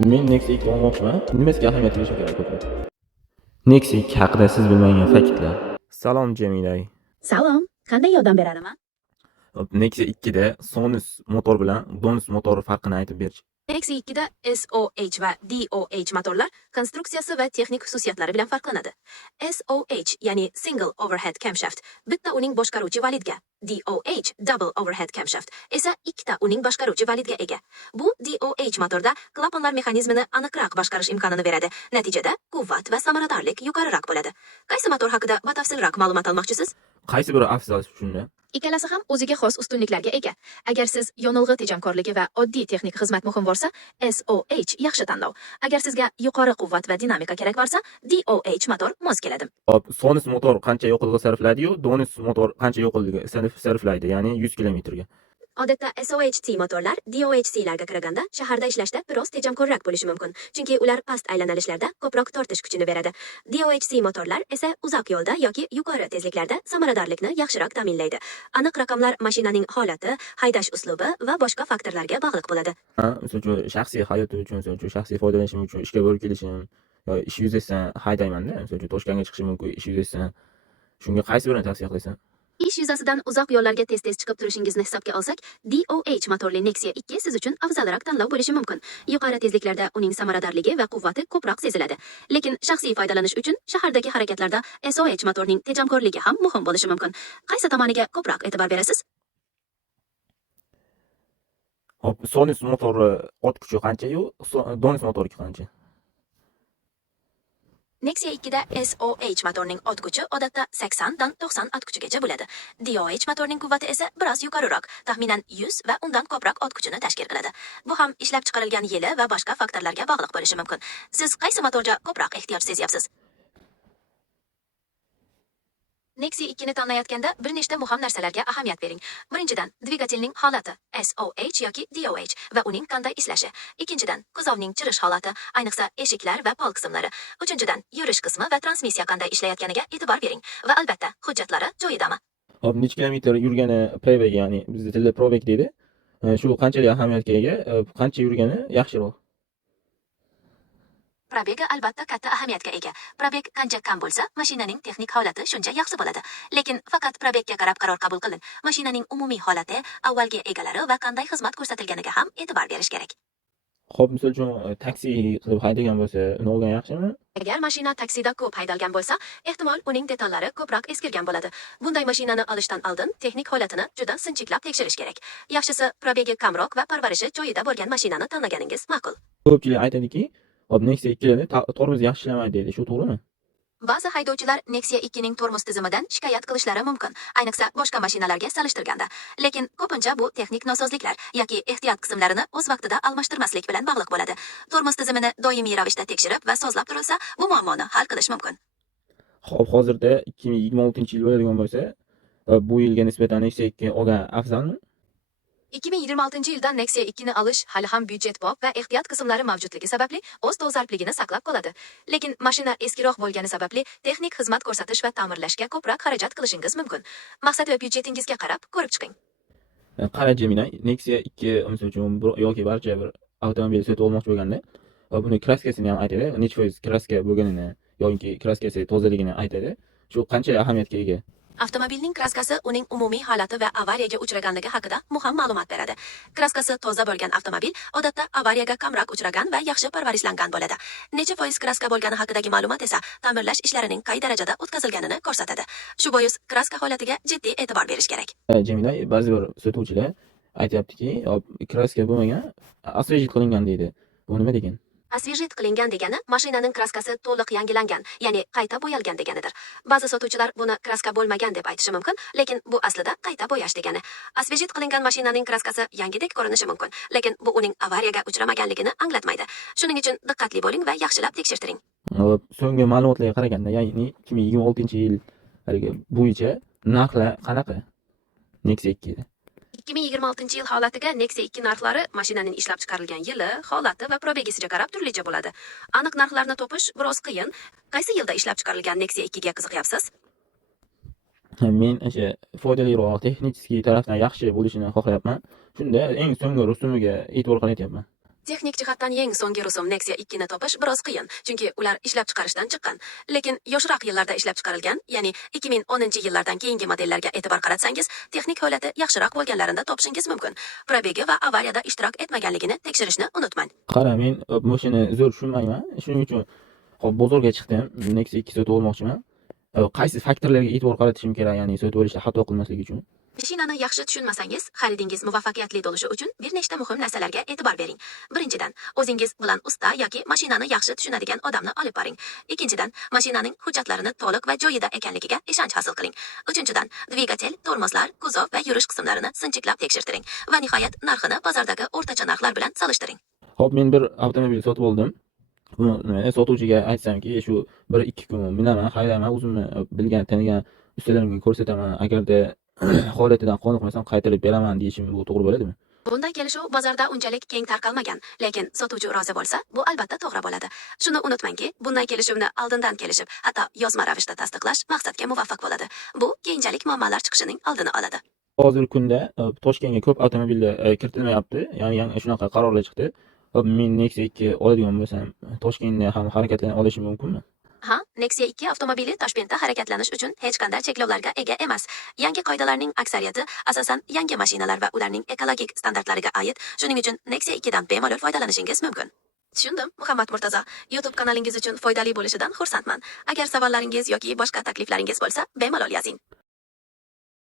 Men Nexia 2 olmoqchiman. Nimasiga ahamiyat berish kerak ko'proq? Nexia 2 haqida siz bilmagan faktlar. Salom Jamilay. Salom, qanday yordam beradiman? Nexia 2 da Sonus motor bilan Donus motori farqini aytib berchi. Nexia 2 da SOH va DOH motorlar konstruksiyasi va texnik xususiyatlari bilan farqlanadi. SOH ya'ni single overhead camshaft bitta uning boshqaruvchi validga, DOH double overhead camshaft esa ikkita uning boshqaruvchi validga ega. Bu DOH motorda klapanlar mexanizmini aniqroq boshqarish imkonini beradi. Natijada quvvat va samaradorlik yuqoriroq bo'ladi. Qaysi motor haqida batafsilroq ma'lumot olmoqchisiz? Qaysi biri afzal shunda? Ikkalasi ham o'ziga xos ustunliklarga ega. Agar siz yonilg'i tejamkorligi va oddiy texnik xizmat muhim bo'lsa, SOH yaxshi tanlov. Agar sizga yuqori quvvat va dinamika kerak bo'lsa, DOH motor mos keladi. Sonus motor qancha yoqilg'i sarflaydi-yu, Donus motor qancha yoqilg'i sarflaydi, ya'ni 100 kilometrga. Odatda SOHC motorlar DOHClarga qaraganda shaharda ishlashda biroz tejamkorroq bo'lishi mumkin, chunki ular past aylanishlarda ko'proq tortish kuchini beradi. DOHC motorlar esa uzoq yo'lda yoki yuqori tezliklarda samaradorlikni yaxshiroq ta'minlaydi. Aniq raqamlar mashinaning holati, haydash uslubi va boshqa faktorlarga bog'liq bo'ladi. Misol uchun shaxsiy hayotim uchun, misol uchun shaxsiy foydalanishim uchun ishga borib kelishim yoki ish yuzasidan haydayman-da, misol uchun Toshkentga chiqishim mumkin ish yuzasidan. Shunga qaysi birini tavsiya qilasan? Ish yuzasidan uzoq yo'llarga tez-tez chiqib turishingizni hisobga olsak, DOH motorli Nexia 2 siz uchun afzalroq tanlov bo'lishi mumkin. Yuqori tezliklarda uning samaradorligi va quvvati ko'proq seziladi. Lekin shaxsiy foydalanish uchun shahardagi harakatlarda SOH motorning tejamkorligi ham muhim bo'lishi mumkin. Qaysi tomoniga ko'proq e'tibor berasiz? Sonus motori ot kuchi qancha-yu, Donus motori qancha? Nexia 2 da SOH motorning ot kuchi odatda 80 dan 90 ot kuchigacha bo'ladi. DOH motorning quvvati esa biroz yuqoriroq, taxminan 100 va undan ko'proq ot kuchini tashkil qiladi. Bu ham ishlab chiqarilgan yili va boshqa faktorlarga bog'liq bo'lishi mumkin. Siz qaysi motorga ko'proq ehtiyoj sezyapsiz? Nexia 2 ni tanlayotganda bir nechta muhim narsalarga ahamiyat bering. Birinchidan, dvigatelning holati, SOH yoki DOH va uning qanday ishlashi. Ikkinchidan, kuzovning chirish holati, ayniqsa eshiklar va pol qismlari. Uchinchidan, yurish qismi va transmissiya qanday ishlayotganiga e'tibor bering va albatta, hujjatlari joyidami? Necha kilometr yurgani probeg, ya'ni bizda tilda probeg deydi. Shu qanchalik ahamiyatga ega, qancha yurgani yaxshiroq? Probega albatta katta ahamiyatga ega. Probeg qancha kam bo'lsa, mashinaning texnik holati shuncha yaxshi bo'ladi. Lekin faqat probegga qarab qaror qabul qiling. Mashinaning umumiy holati, avvalgi egalari va qanday xizmat ko'rsatilganiga ham e'tibor berish kerak. Xo'p, misol uchun taksi qilib haydagan bo'lsa, uni olgan yaxshimi? Agar mashina taksida ko'p haydalgan bo'lsa, ehtimol uning detallari ko'proq eskirgan bo'ladi. Bunday mashinani olishdan oldin texnik holatini juda sinchiklab tekshirish kerak. Yaxshisi, probegi kamroq va parvarishi joyida bo'lgan mashinani tanlaganingiz ma'qul. Ko'pchilik aytadiki, Nexia 2 da tormoz yaxshi ishlamaydi deydi. Shu to'g'rimi? Ba'zi haydovchilar Nexia 2 ning tormoz tizimidan shikoyat qilishlari mumkin, ayniqsa boshqa mashinalarga solishtirganda. Lekin ko'pincha bu texnik nosozliklar yoki ehtiyot qismlarini o'z vaqtida almashtirmaslik bilan bog'liq bo'ladi. Tormoz tizimini doimiy ravishda tekshirib va sozlab turilsa, bu muammoni hal qilish mumkin. Xo'p, hozirda 2026-yil bo'ladigan bo'lsa, bu yilga nisbatan Nexia 2 olgan afzalmi? 2026-yildan Nexia 2 ni olish hali ham byudjetbop va ehtiyot qismlari mavjudligi sababli o'z dolzarbligini saqlab qoladi. Lekin mashina eskiroq bo'lgani sababli texnik xizmat ko'rsatish va ta'mirlashga ko'proq xarajat qilishingiz mumkin. Maqsad va byudjetingizga qarab ko'rib chiqing. Qara Jemina, Nexia 2 misol uchun yoki barcha bir avtomobil sotib olmoqchi bo'lganda, buni kraskasini ham aytadi, necha foiz kraska bo'lganini yoki kraskasi tozaligini aytadi. Shu qancha ahamiyatga ega? Avtomobilning kraskasi uning umumiy holati va avariyaga uchraganligi haqida muhim ma'lumot beradi. Kraskasi toza bo'lgan avtomobil odatda avariyaga kamroq uchragan va yaxshi parvarishlangan bo'ladi. Necha foiz kraska bo'lgani haqidagi ma'lumot esa ta'mirlash ishlarining qay darajada o'tkazilganini ko'rsatadi. Shu bois kraska holatiga jiddiy e'tibor berish kerak. Jamila, ba'zi bir sotuvchilar aytayaptiki, kraska bo'lmagan, osvejit qilingan deydi. Bu nima degan? Osvejit qilingan degani mashinaning kraskasi to'liq yangilangan, ya'ni qayta bo'yalgan deganidir. Ba'zi sotuvchilar buni kraska bo'lmagan deb aytishi mumkin, lekin bu aslida qayta bo'yash degani. Osvejit qilingan mashinaning kraskasi yangidek ko'rinishi mumkin, lekin bu uning avariyaga uchramaganligini anglatmaydi. Shuning uchun diqqatli bo'ling va yaxshilab tekshirtiring. So'nggi ma'lumotlarga qaraganda, ya'ni 2026-yil bo'yicha narxlar qanaqa? Nexia 2 da. 2026-yil holatiga Nexia 2 narxlari mashinaning ishlab chiqarilgan yili, holati va probegisiga qarab turlicha bo'ladi. Aniq narxlarni topish biroz qiyin. Qaysi yilda ishlab chiqarilgan Nexia 2 ga qiziqyapsiz? Men o'sha foydaliroq, texnik tarafdan yaxshi bo'lishini xohlayapman. Shunda eng so'nggi rusumiga e'tibor qaratyapman. Texnik jihatdan eng so'nggi rusum Nexia 2 ni topish biroz qiyin, chunki ular ishlab chiqarishdan chiqqan. Lekin yoshroq yillarda ishlab chiqarilgan, ya'ni 2010-yillardan keyingi modellarga e'tibor qaratsangiz, texnik holati yaxshiroq bo'lganlarini topishingiz mumkin. Probegi va avariyada ishtirok etmaganligini tekshirishni unutmang. Qara, men mashina zo'r tushunmayman. Shuning uchun hop bozorga chiqdim. Nexia 2 sotib olmoqchiman. Qaysi faktorlarga e'tibor qaratishim kerak, ya'ni sotib olishda xato qilmaslik uchun? Mashinani yaxshi tushunmasangiz, xaridingiz muvaffaqiyatli bo'lishi uchun bir nechta muhim narsalarga e'tibor bering. Birinchidan, o'zingiz bilan usta yoki mashinani yaxshi tushunadigan odamni olib boring. Ikkinchidan, mashinaning hujjatlarini to'liq va joyida ekanligiga ishonch hosil qiling. Uchinchidan, dvigatel, tormozlar, kuzov va yurish qismlarini sinchiklab tekshirtiring. Va nihoyat, narxini bozordagi o'rtacha narxlar bilan solishtiring. Hop, men bir avtomobil sotib oldim. Buni sotuvchiga aytsamki, shu 1-2 kun minaman, haydaman, o'zimni bilgan, tanigan ustalarimga ko'rsataman. Agarda holatidan qoniqmasam qaytarib beraman deyishim bu to'g'ri bo'ladimi? Bunday kelishuv bozorda unchalik keng tarqalmagan, lekin sotuvchi rozi bo'lsa, bu albatta to'g'ri bo'ladi. Shuni unutmangki, bunday kelishuvni oldindan kelishib, hatto yozma ravishda tasdiqlash maqsadga muvaffaq bo'ladi. Bu keyinchalik muammolar chiqishining oldini oladi. Hozirgi kunda Toshkentga ko'p avtomobillar kiritilmayapti. Ya'ni yangi shunaqa qarorlar chiqdi. Men Nexia 2 oladigan bo'lsam, Toshkentda ham harakatlana olishim mumkinmi? Ha, Nexia 2 avtomobili Toshkentda harakatlanish uchun hech qanday cheklovlarga ega emas. Yangi qoidalarning aksariyati asosan yangi mashinalar va ularning ekologik standartlariga oid. Shuning uchun Nexia 2 dan bemalol foydalanishingiz mumkin. Tushundim, Muhammad Murtazo. YouTube kanalingiz uchun foydali bo'lishidan xursandman. Agar savollaringiz yoki boshqa takliflaringiz bo'lsa, bemalol yozing.